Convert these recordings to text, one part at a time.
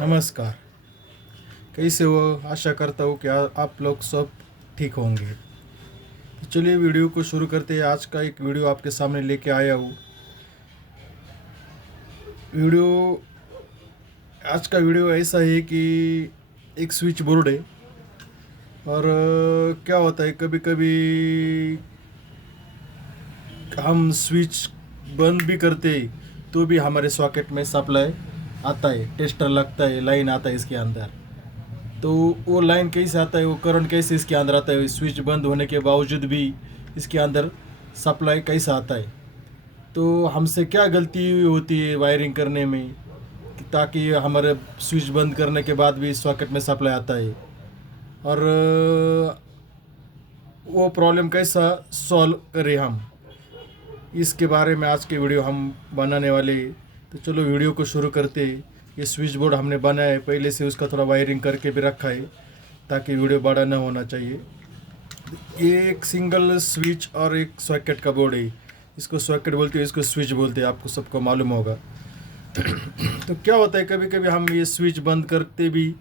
नमस्कार। कैसे हो? आशा करता हूँ कि आप लोग सब ठीक होंगे। तो चलिए वीडियो को शुरू करते हैं। आज का एक वीडियो आपके सामने लेके आया हूँ। वीडियो आज का वीडियो ऐसा है कि एक स्विच बोर्ड है और क्या होता है, कभी कभी हम स्विच बंद भी करते हैं तो भी हमारे सॉकेट में सप्लाई आता है, टेस्टर लगता है, लाइन आता है इसके अंदर। तो वो लाइन कैसे आता है, वो करंट कैसे इसके अंदर आता है, स्विच बंद होने के बावजूद भी इसके अंदर सप्लाई कैसे आता है। तो हमसे क्या गलती होती है वायरिंग करने में ताकि हमारे स्विच बंद करने के बाद भी सॉकेट में सप्लाई आता है, और वो प्रॉब्लम कैसा सॉल्व करें हम, इसके बारे में आज के वीडियो हम बनाने वाले। तो चलो वीडियो को शुरू करते। ये स्विच बोर्ड हमने बनाया है, पहले से उसका थोड़ा वायरिंग करके भी रखा है ताकि वीडियो बड़ा ना होना चाहिए। ये एक सिंगल स्विच और एक सॉकेट का बोर्ड है। इसको सॉकेट बोलते हैं, इसको स्विच बोलते हैं, आपको सबको मालूम होगा। तो क्या होता है, कभी कभी हम ये स्विच बंद करते भी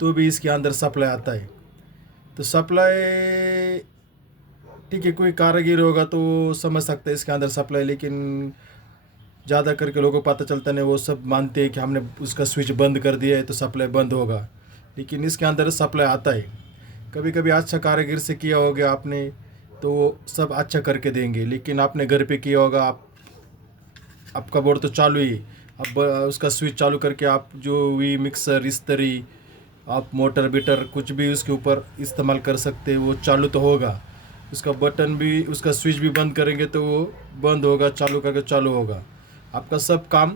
तो भी इसके अंदर सप्लाई आता है। तो सप्लाई ठीक है, कोई कारीगर होगा तो समझ सकता है इसके अंदर सप्लाई, लेकिन ज़्यादा करके लोगों को पता चलता नहीं, वो सब मानते हैं कि हमने उसका स्विच बंद कर दिया है तो सप्लाई बंद होगा, लेकिन इसके अंदर सप्लाई आता है। कभी कभी अच्छा कारीगर से किया होगा आपने तो वो सब अच्छा करके देंगे, लेकिन आपने घर पे किया होगा, आपका बोर्ड तो चालू ही, अब उसका स्विच चालू करके आप जो भी मिक्सर, इस्त्री, आप मोटर बीटर कुछ भी उसके ऊपर इस्तेमाल कर सकते हैं, वो चालू तो होगा। उसका बटन भी, उसका स्विच भी बंद करेंगे तो वो बंद होगा, चालू करके चालू होगा, आपका सब काम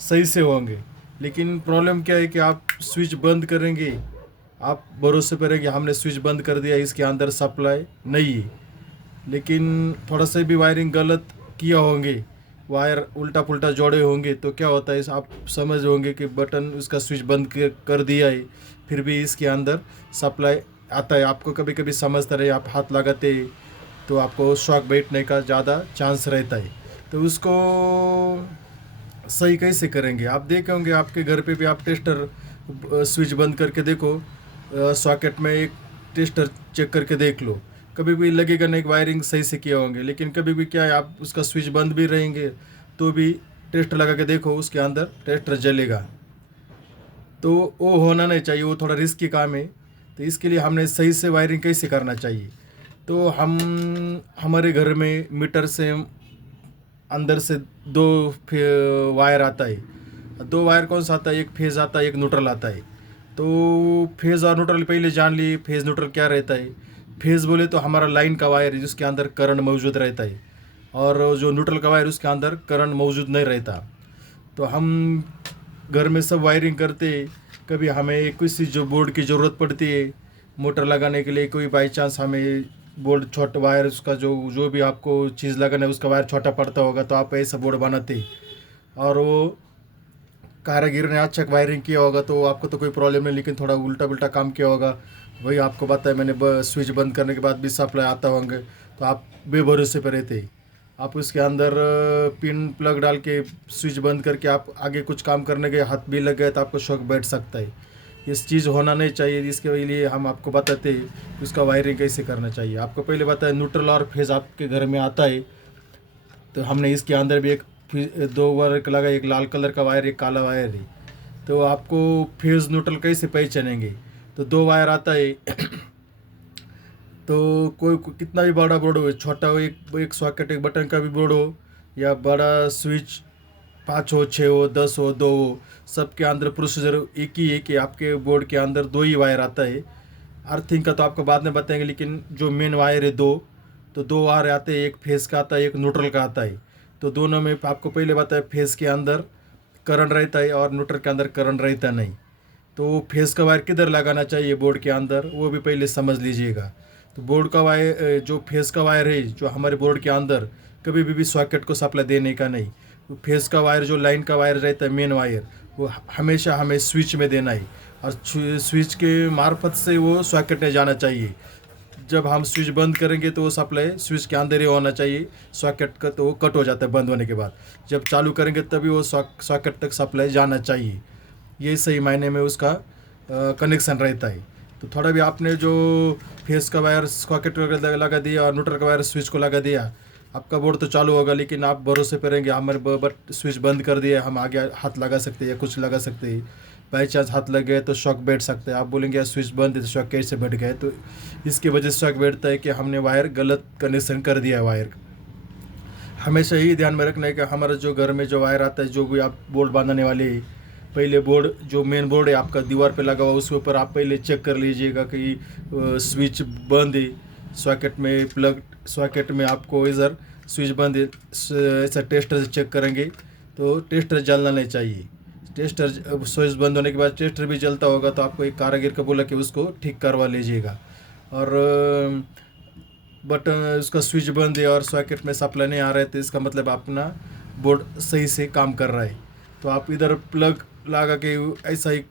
सही से होंगे। लेकिन प्रॉब्लम क्या है कि आप स्विच बंद करेंगे, आप भरोसे करेंगे हमने स्विच बंद कर दिया, इसके अंदर सप्लाई नहीं है, लेकिन थोड़ा सा भी वायरिंग गलत किया होंगे, वायर उल्टा पुल्टा जोड़े होंगे, तो क्या होता है आप समझ होंगे कि बटन उसका स्विच बंद कर दिया है फिर भी इसके अंदर सप्लाई आता है। आपको कभी कभी समझते रहे, आप हाथ लगाते तो आपको शॉक बैठने का ज़्यादा चांस रहता है। तो उसको सही कैसे करेंगे, आप देखे होंगे आपके घर पे भी, आप टेस्टर स्विच बंद करके देखो, सॉकेट में एक टेस्टर चेक करके देख लो, कभी भी लगेगा नहीं वायरिंग सही से किए होंगे। लेकिन कभी भी क्या है, आप उसका स्विच बंद भी रहेंगे तो भी टेस्टर लगा के देखो, उसके अंदर टेस्टर जलेगा। तो वो होना नहीं चाहिए, वो थोड़ा रिस्की काम है। तो इसके लिए हमने सही से वायरिंग कैसे करना चाहिए, तो हमारे घर में मीटर से अंदर से दो वायर आता है। दो वायर कौन सा आता है, एक फेज़ आता है, एक न्यूट्रल आता है। तो फेज़ और न्यूट्रल पहले जान लिए। फेज़ न्यूट्रल क्या रहता है, फेज़ बोले तो हमारा लाइन का वायर है जिसके अंदर करंट मौजूद रहता है, और जो न्यूट्रल का वायर उसके अंदर करंट मौजूद नहीं रहता। तो हम घर में सब वायरिंग करते, कभी हमें किसी जो बोर्ड की ज़रूरत पड़ती है मोटर लगाने के लिए, कोई बाई चांस हमें बोर्ड छोटा वायर, उसका जो जो भी आपको चीज़ लगाना है उसका वायर छोटा पड़ता होगा, तो आप ऐसा बोर्ड बनाते, और वो कारीगर ने अच्छा वायरिंग किया होगा तो आपको तो कोई प्रॉब्लम नहीं। लेकिन थोड़ा उल्टा पुल्टा काम किया होगा, वही आपको बताया मैंने, स्विच बंद करने के बाद भी सप्लाई आता होंगे, तो आप बेभरोसे पर रहते। आप उसके अंदर पिन प्लग डाल के स्विच बंद करके आप आगे कुछ काम करने के हाथ भी लग गए तो आपको शॉक बैठ सकता है। इस चीज़ होना नहीं चाहिए, इसके लिए हम आपको बताते हैं कि उसका वायरिंग कैसे करना चाहिए। आपको पहले बताया न्यूट्रल और फेज़ आपके घर में आता है, तो हमने इसके अंदर भी एक दो वायर लगा, एक लाल कलर का वायर, एक काला वायर है। तो आपको फेज़ न्यूट्रल कैसे पहचानेंगे, तो दो वायर आता है। तो कितना भी बड़ा बोर्ड हो, छोटा हो, एक सॉकेट एक बटन का भी बोर्ड हो, या बड़ा स्विच 5 हो, 6 हो, 10 हो, 2 हो, सबके अंदर प्रोसीजर एक ही है कि आपके बोर्ड के अंदर दो ही वायर आता है। अर्थिंग का तो आपको बाद में बताएंगे, लेकिन जो मेन वायर है दो, तो दो वायर आते हैं, एक फेस का आता है, एक न्यूट्रल का आता है। तो दोनों में आपको पहले बताया फेस के अंदर करंट रहता है और न्यूट्रल के अंदर करंट रहता नहीं। तो फेस का वायर किधर लगाना चाहिए बोर्ड के अंदर, वो भी पहले समझ लीजिएगा। तो बोर्ड का वायर, जो फेस का वायर है जो हमारे बोर्ड के अंदर, कभी भी सॉकेट को सप्लाई देने का नहीं। तो फेस का वायर, जो लाइन का वायर रहता है मेन वायर, वो हमेशा हमें स्विच में देना है, और स्विच के मार्फत से वो सॉकेट में जाना चाहिए। जब हम स्विच बंद करेंगे तो वो सप्लाई स्विच के अंदर ही होना चाहिए, सॉकेट का तो वो कट हो जाता है बंद होने के बाद। जब चालू करेंगे तभी वो सॉकेट तक सप्लाई जाना चाहिए। ये सही मायने में उसका कनेक्शन रहता है। तो थोड़ा भी आपने जो फेस का वायर सॉकेट वगैरह लगा दिया और न्यूट्रल का वायर स्विच को लगा दिया, आपका बोर्ड तो चालू होगा, लेकिन आप भरोसे पे रहेंगे हमारे बट स्विच बंद कर दिया, हम आगे हाथ लगा सकते हैं या कुछ लगा सकते हैं, बाई चांस हाथ लग गए तो शॉक बैठ सकते हैं। आप बोलेंगे यार स्विच बंद है तो शॉक कैसे बैठ गए, तो इसकी वजह से शॉक बैठता है कि हमने वायर गलत कनेक्शन कर दिया है। वायर हमेशा ही ध्यान में रखना है कि हमारा जो घर में जो वायर आता है, जो भी आप बोर्ड बांधने वाले, पहले बोर्ड जो मेन बोर्ड है आपका दीवार पे लगा हुआ, उसके ऊपर आप पहले चेक कर लीजिएगा कि स्विच बंद है, सॉकेट में प्लग, सॉकेट में आपको इधर स्विच बंद है, ऐसा टेस्टर से चेक करेंगे तो टेस्टर जलना नहीं चाहिए। टेस्टर स्विच बंद होने के बाद टेस्टर भी जलता होगा तो आपको एक कारीगर को बोला कि उसको ठीक करवा लीजिएगा। और बटन उसका स्विच बंद है और सॉकेट में सप्लाई नहीं आ रहा है तो इसका मतलब अपना बोर्ड सही से काम कर रहा है। तो आप इधर प्लग लगा के ऐसा ही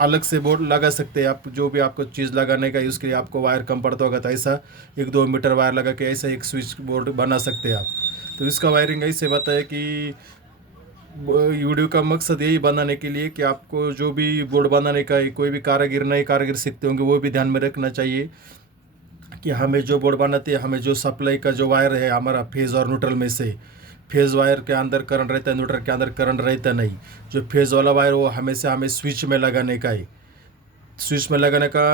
अलग से बोर्ड लगा सकते हैं। आप जो भी आपको चीज़ लगाने का है उसके लिए आपको वायर कम पड़ता होगा तो ऐसा 1-2 मीटर वायर लगा के ऐसा एक स्विच बोर्ड बना सकते हैं आप। तो इसका वायरिंग ऐसे बताया कि वीडियो का मकसद यही बनाने के लिए कि आपको जो भी बोर्ड बनाने का है, कोई भी कारीगर नए कारीगर सीखते होंगे वो भी ध्यान में रखना चाहिए कि हमें जो बोर्ड बनाते हैं, हमें जो सप्लाई का जो वायर है हमारा फेज़ और न्यूट्रल में से, फेज़ वायर के अंदर करंट रहता है, न्यूट्रल के अंदर करंट रहता नहीं। जो फेज़ वाला वायर वो हमेशा हमें स्विच में लगाने का है। स्विच में लगाने का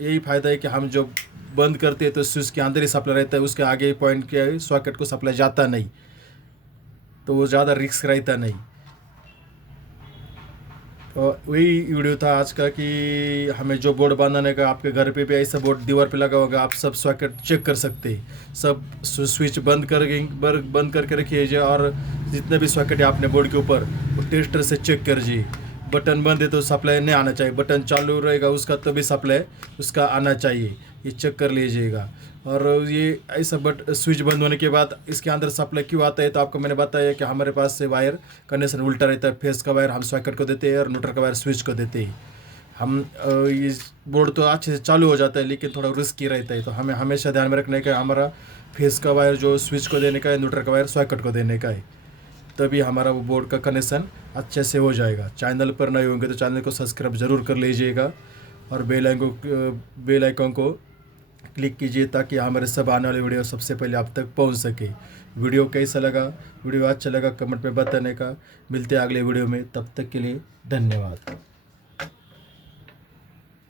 यही फ़ायदा है कि हम जो बंद करते हैं तो स्विच के अंदर ही सप्लाई रहता है, उसके आगे पॉइंट के सॉकेट को सप्लाई जाता नहीं, तो वो ज़्यादा रिस्क रहता नहीं। तो वही वीडियो था आज का कि हमें जो बोर्ड बांधने का, आपके घर पे भी ऐसा बोर्ड दीवार पे लगा होगा, आप सब सॉकेट चेक कर सकते हैं, सब स्विच बंद करके रखिए और जितने भी सॉकेट है अपने बोर्ड के ऊपर वो टेस्टर से चेक करिए। बटन बंद है तो सप्लाई नहीं आना चाहिए, बटन चालू रहेगा उसका तभी सप्लाई उसका आना चाहिए, ये चेक कर लीजिएगा। और ये ऐसा स्विच बंद होने के बाद इसके अंदर सप्लाई क्यों आता है, तो आपको मैंने बताया कि हमारे पास से वायर कनेक्शन उल्टा रहता है। फेस का वायर हम सॉकेट को देते हैं और न्यूट्रल का वायर स्विच को देते हैं। हम ये बोर्ड तो अच्छे से चालू हो जाता है लेकिन थोड़ा रिस्की रहता है, तो हमें हमेशा ध्यान में रखना है कि हमारा फेस का वायर जो स्विच को देने का है, न्यूट्रल का वायर सॉकेट को देने का है, तभी हमारा वो बोर्ड का कनेक्शन अच्छे से हो जाएगा। चैनल पर नए होंगे तो चैनल को सब्सक्राइब ज़रूर कर लीजिएगा और बेल आइकन को क्लिक कीजिए ताकि हमारे सब आने वाले वीडियो सबसे पहले आप तक पहुंच सके। वीडियो कैसा लगा, वीडियो अच्छा लगा कमेंट में बताने का। मिलते हैं अगले वीडियो में, तब तक के लिए धन्यवाद।